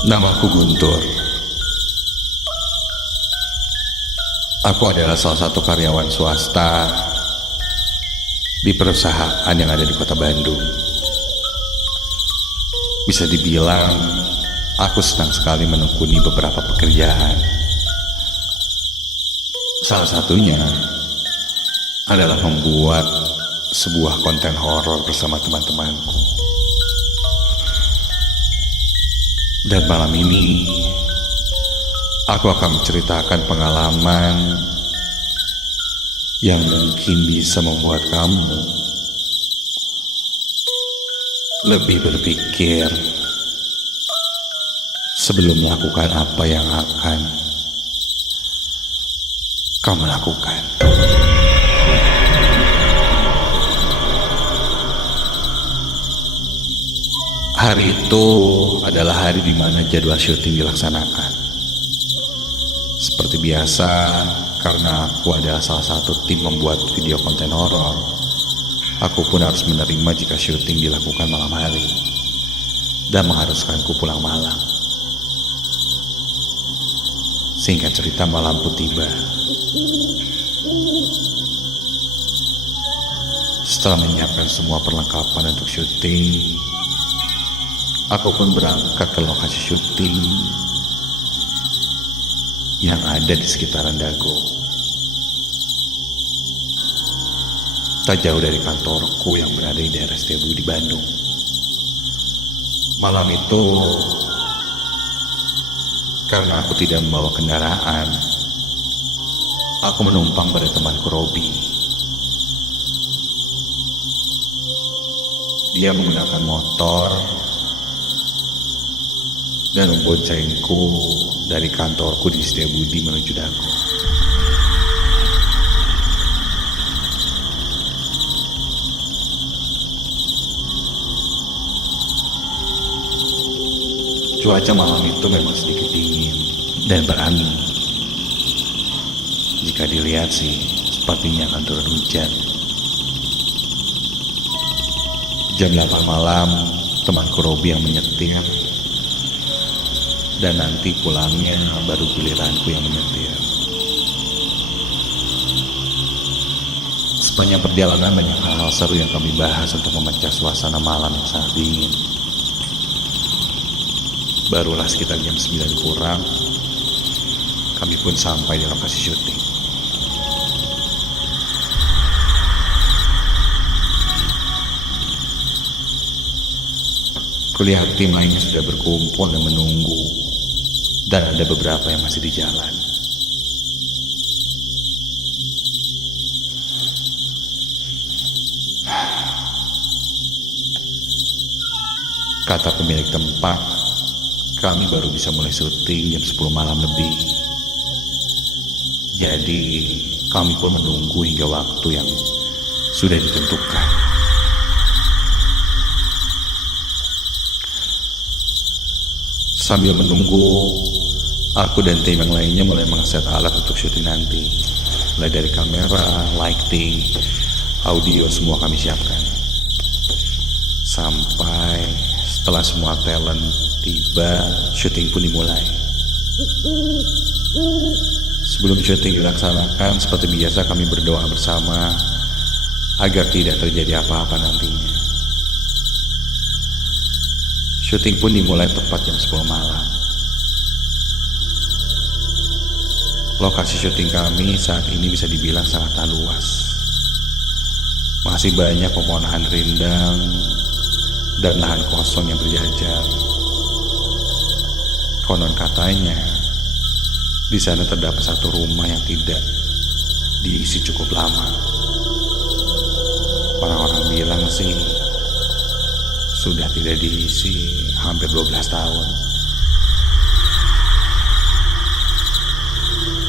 Namaku Guntur. Aku adalah salah satu karyawan swasta di perusahaan yang ada di kota Bandung. Bisa dibilang aku senang sekali menekuni beberapa pekerjaan. Salah satunya adalah membuat sebuah konten horor bersama teman-temanku. Dan malam ini aku akan menceritakan pengalaman yang mungkin bisa membuat kamu lebih berpikir sebelum melakukan apa yang akan kamu lakukan. Hari itu adalah hari di mana jadwal syuting dilaksanakan. Seperti biasa, karena aku adalah salah satu tim membuat video konten horor, aku pun harus menerima jika syuting dilakukan malam hari dan mengharuskanku pulang malam. Singkat cerita, malam pun tiba. Setelah menyiapkan semua perlengkapan untuk syuting, aku pun berangkat ke lokasi syuting yang ada di sekitaran Dago. Tak jauh dari kantorku yang berada di daerah Setiabudi di Bandung. Malam itu, karena aku tidak membawa kendaraan, aku menumpang pada temanku Robi. Dia menggunakan motor dan memboncengku dari kantorku di Setiabudi menuju Dago. Cuaca malam itu memang sedikit dingin dan berangin. Jika dilihat sih, sepertinya akan turun hujan. Jam 8 malam, temanku Robi yang menyetir, dan nanti pulangnya baru giliranku yang menyetir. Sepanjang perjalanan banyak hal-hal seru yang kami bahas untuk memecah suasana malam yang sangat dingin. Barulah sekitar jam 9 kurang, kami pun sampai di lokasi syuting. Kulihat tim lainnya sudah berkumpul dan menunggu, dan ada beberapa yang masih di jalan. Kata pemilik tempat, kami baru bisa mulai syuting jam 10 malam lebih. Jadi kami pun menunggu hingga waktu yang sudah ditentukan. Sambil menunggu, aku dan tim yang lainnya mulai mengeset alat untuk syuting nanti. Mulai dari kamera, lighting, audio, semua kami siapkan. Sampai setelah semua talent tiba, syuting pun dimulai. Sebelum syuting dilaksanakan, seperti biasa kami berdoa bersama agar tidak terjadi apa-apa nantinya. Syuting pun dimulai tepat jam 10 malam. Lokasi syuting kami saat ini bisa dibilang sangat luas. Masih banyak pepohonan rindang dan lahan kosong yang berjajar. Konon katanya, di sana terdapat satu rumah yang tidak diisi cukup lama. Orang-orang bilang sih sudah tidak diisi hampir 12 tahun.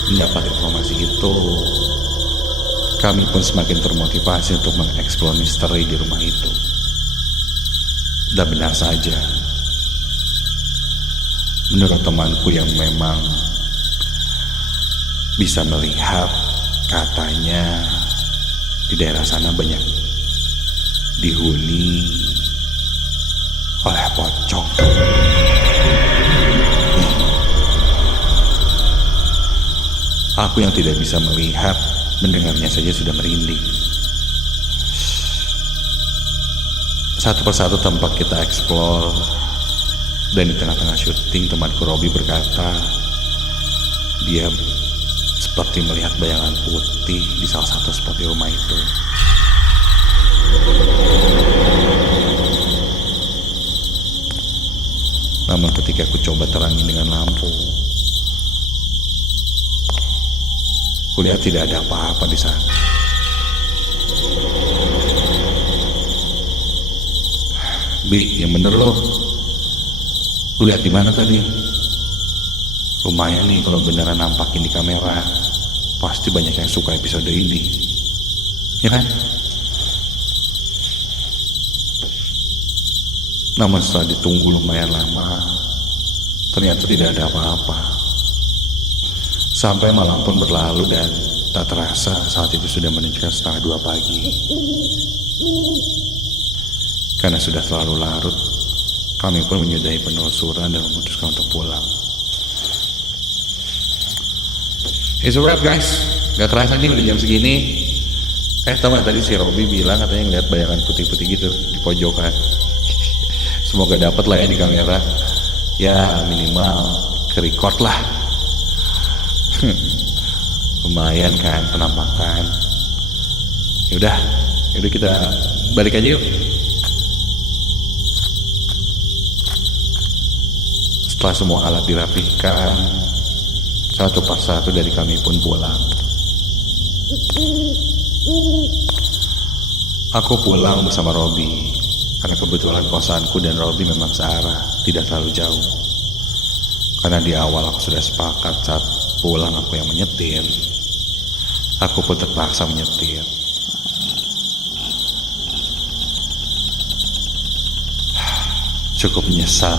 Mendapat informasi itu, kami pun semakin termotivasi untuk mengeksplor misteri di rumah itu. Dan benar saja, menurut temanku yang memang bisa melihat, katanya di daerah sana banyak dihuni oleh pocong. Aku yang tidak bisa melihat, mendengarnya saja sudah merinding. Satu persatu tempat kita eksplor, dan di tengah-tengah syuting temanku Robi berkata, dia seperti melihat bayangan putih di salah satu spot di rumah itu. Namun ketika aku coba terangi dengan lampu, kulihat tidak ada apa-apa di sana. Bi, yang bener loh. Lu lihat di mana tadi? Lumayan nih kalau beneran nampakin di kamera. Pasti banyak yang suka episode ini, ya kan? Namun setelah ditunggu lumayan lama, ternyata tidak ada apa-apa. Sampai malam pun berlalu dan tak terasa saat itu sudah menunjukkan 1:30 pagi. Karena sudah terlalu larut, kami pun menyudahi penelusuran dan memutuskan untuk pulang. It's a wrap guys, gak kerasa nih udah jam segini. Tau gak tadi si Robi bilang katanya ngeliat bayangan putih-putih gitu di pojokan. Semoga dapat lah ya di kamera. Ya minimal ke-record lah. Lumayan kan penampakan. Yaudah kita balik aja yuk. Setelah semua alat dirapihkan, satu persatu dari kami pun pulang. Aku pulang bersama Robi, karena kebetulan kosanku dan Robi memang searah, tidak terlalu jauh. Karena di awal aku sudah sepakat saat pulang aku yang menyetir, aku pun terpaksa menyetir. Cukup menyesal.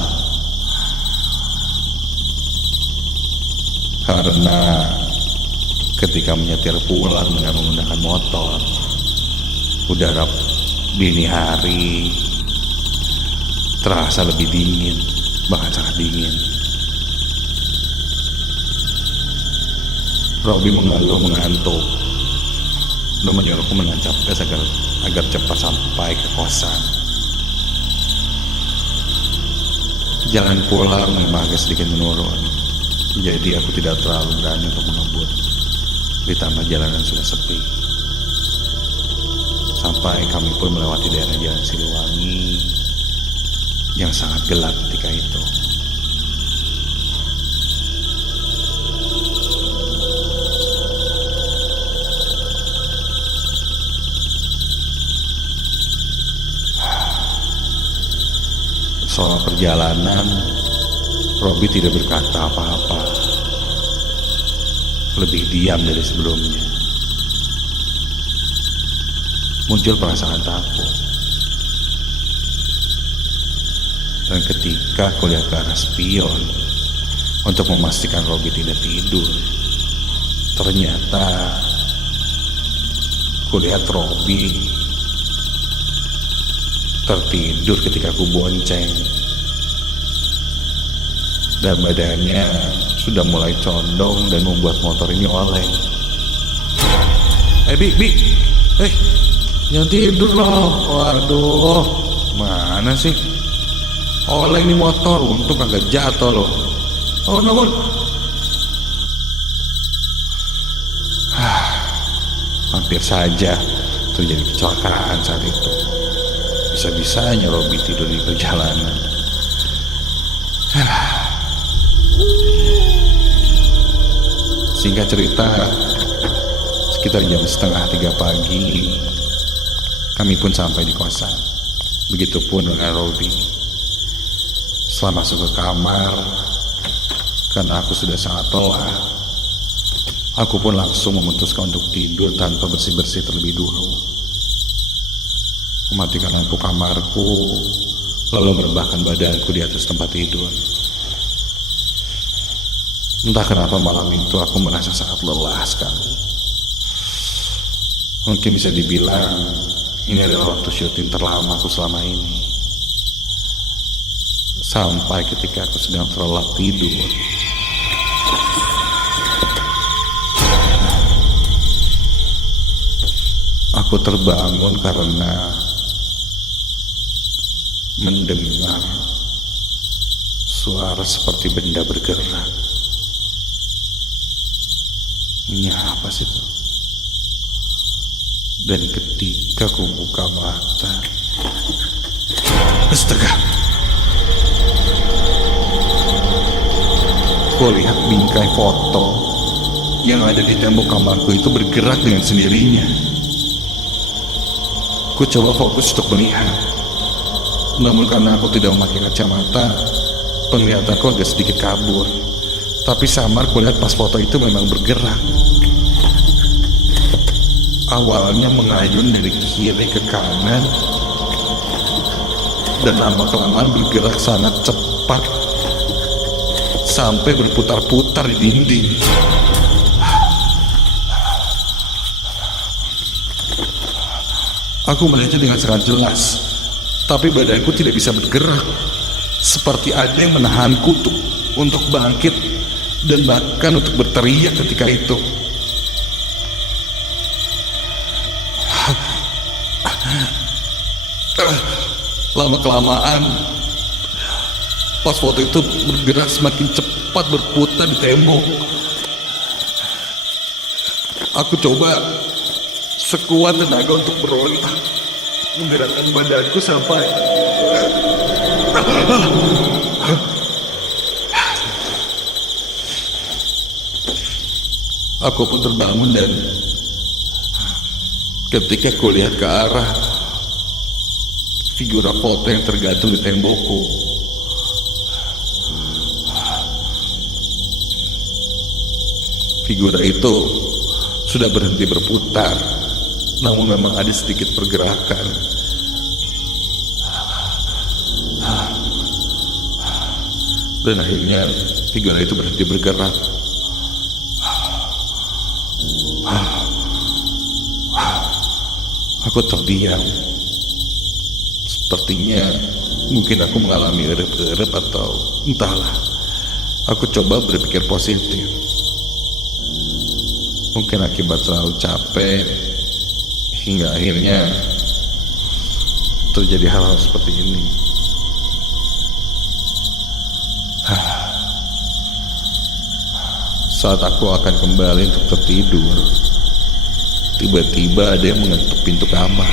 Karena ketika menyetir pulang dengan menggunakan motor, udara dini hari terasa lebih dingin, bahkan sangat dingin. Robi mengeluh mengantuk dan menyuruhku menancap gas agar cepat sampai ke kosan. Jalan pulang memang agak sedikit menurun. Jadi aku tidak terlalu berani untuk mengebut, ditambah jalanan sudah sepi. Sampai kami pun melewati daerah Jalan Siliwangi yang sangat gelap ketika itu. Soal perjalanan, Robi tidak berkata apa-apa, lebih diam dari sebelumnya. Muncul perasaan takut, dan ketika aku lihat ke arah spion untuk memastikan Robi tidak tidur, ternyata aku lihat Robi tertidur ketika aku bonceng. Dan badannya sudah mulai condong dan membuat motor ini oleng. Bi, jangan tidur loh. Waduh, mana sih? Oleng nih motor, untung kagak jatuh loh. Oh, namun. Hampir saja terjadi kecelakaan saat itu. Bisa-bisanya Robi tidur di perjalanan. Singkat cerita, sekitar jam 2:30 pagi, kami pun sampai di kosan. Begitupun dengan Robi. Setelah masuk ke kamar, karena aku sudah sangat lelah, aku pun langsung memutuskan untuk tidur tanpa bersih-bersih terlebih dulu. Mematikan lampu kamarku, lalu merebahkan badanku di atas tempat tidur. Entah kenapa malam itu aku merasa sangat lelah sekali. Mungkin bisa dibilang ini adalah waktu syuting terlama aku selama ini. Sampai ketika aku sedang terlelap tidur, Aku terbangun karena mendengar suara seperti benda bergerak. Ini apa sih itu? Dan ketika ku buka mata, astaga, ku lihat bingkai foto yang ada di tembok kamarku itu bergerak dengan sendirinya. Ku coba fokus untuk melihat, namun karena aku tidak memakai kacamata, penglihatanku agak sedikit kabur. Tapi samar ku lihat pas foto itu memang bergerak. Awalnya mengayun dari kiri ke kanan, dan lama-kelamaan bergerak sangat cepat sampai berputar-putar di dinding. Aku melihatnya dengan sangat jelas, tapi badanku tidak bisa bergerak, seperti ada yang menahanku untuk bangkit dan bahkan untuk berteriak ketika itu. Lama-kelamaan pas foto itu bergerak semakin cepat berputar di tembok. Aku coba sekuat tenaga untuk berontak, menggerakkan badanku sampai aku pun terbangun, dan ketika ku lihat ke arah figura foto yang tergantung di tembokku, figura itu sudah berhenti berputar, namun memang ada sedikit pergerakan. Dan akhirnya figura itu berhenti bergerak. Aku terdiam. Sepertinya mungkin aku mengalami erep-erep atau entahlah. Aku coba berpikir positif. Mungkin akibat terlalu capek hingga akhirnya terjadi hal-hal seperti ini. Saat aku akan kembali untuk tertidur, tiba-tiba ada yang mengetuk pintu kamar.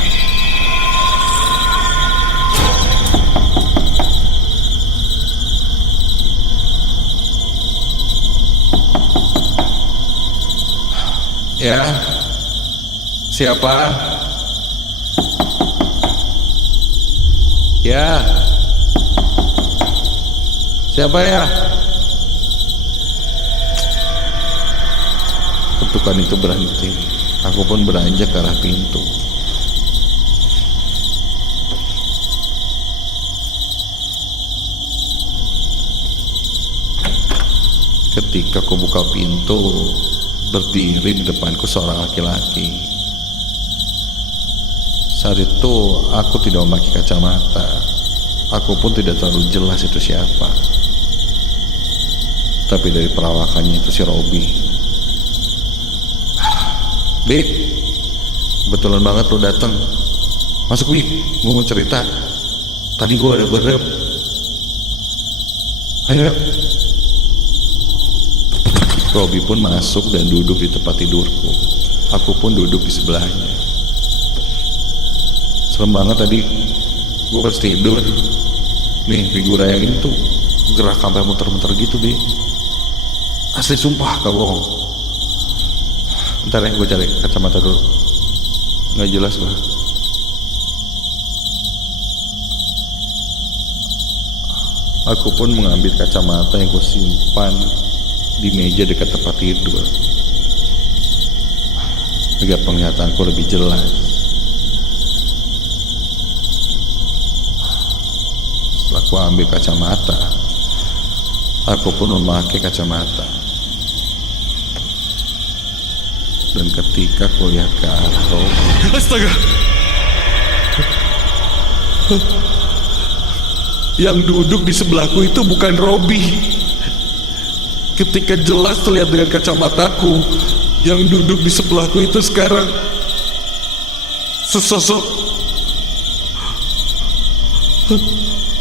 Ya, siapa? Ya, siapa ya? Ketukan itu berhenti. Aku pun beranjak ke arah pintu. Ketika aku buka pintu, berdiri di depanku seorang laki-laki. Saat itu aku tidak memakai kacamata. Aku pun tidak terlalu jelas itu siapa. Tapi dari perawakannya itu si Robi. Dik, kebetulan banget lo datang. Masuk Dik, gue mau cerita. Tadi gue ada berep. Ayo. Robi pun masuk dan duduk di tempat tidurku. Aku pun duduk di sebelahnya. Serem banget tadi. Gue pas tidur, nih figura yang ini tuh gerak sampai muter-muter gitu, Bi. Asli sumpah, gak bohong. Bentar ya, gue cari kacamata dulu. Gak jelas gue. Aku pun mengambil kacamata yang gue simpan di meja dekat tempat tidur agar penglihatanku lebih jelas. Setelah aku ambil kacamata, aku pun memakai kacamata. Dan ketika aku lihat ke arah Robi, astaga, yang duduk di sebelahku itu bukan Robi. Ketika jelas terlihat dengan kacamataku, yang duduk di sebelahku itu sekarang sesosok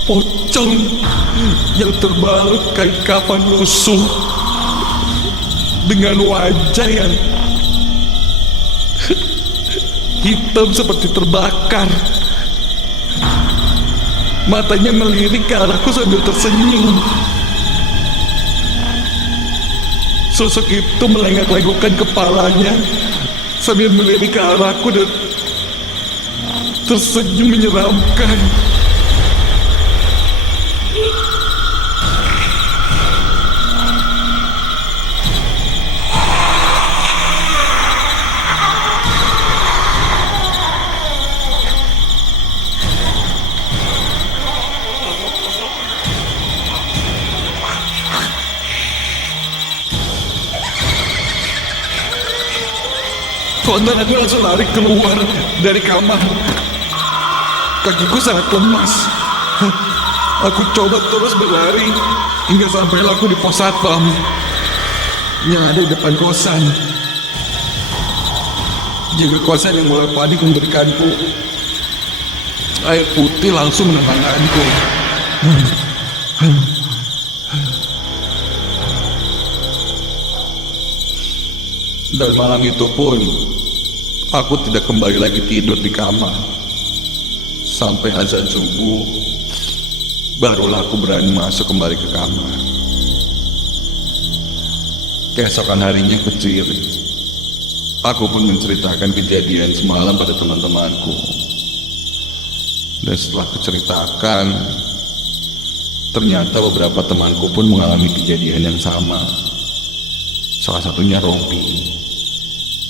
pocong yang terbalut kain kafan lusuh dengan wajah yang hitam seperti terbakar. Matanya melirik ke arahku sambil tersenyum. Sosok itu melengak-lengokkan kepalanya sambil melirik ke arahku dan tersenyum menyeramkan. Kontan aku langsung lari keluar dari kamar. Kakiku sangat lemas. Aku coba terus berlari hingga sampai aku di pos satpam yang ada di depan kosan. Jaga kosan yang mulai panik memberikanku air putih langsung menenangkanku. Dan malam itu pun aku tidak kembali lagi tidur di kamar. Sampai azan subuh barulah aku berani masuk kembali ke kamar. Keesokan harinya kecil, aku pun menceritakan kejadian semalam pada teman-temanku. Dan setelah kuceritakan, ternyata beberapa temanku pun mengalami kejadian yang sama. Salah satunya Robi,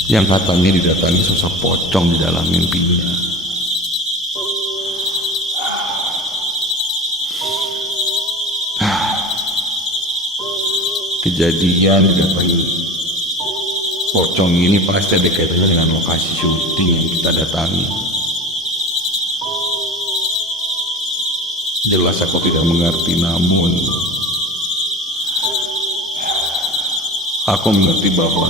yang katanya didatangi sosok pocong di dalam mimpinya. Kejadian didatangi pocong ini pasti ada kaitannya dengan lokasi syuting yang kita datangi. Jelas aku tidak mengerti, namun aku mengerti bahwa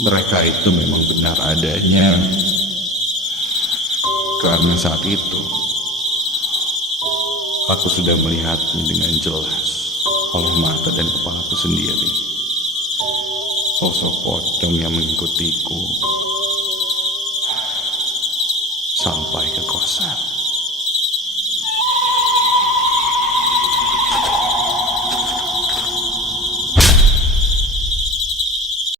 mereka itu memang benar adanya. Karena saat itu aku sudah melihatnya dengan jelas oleh mata dan kepalaku sendiri. Sosok pocong yang mengikutiku sampai ke kosan.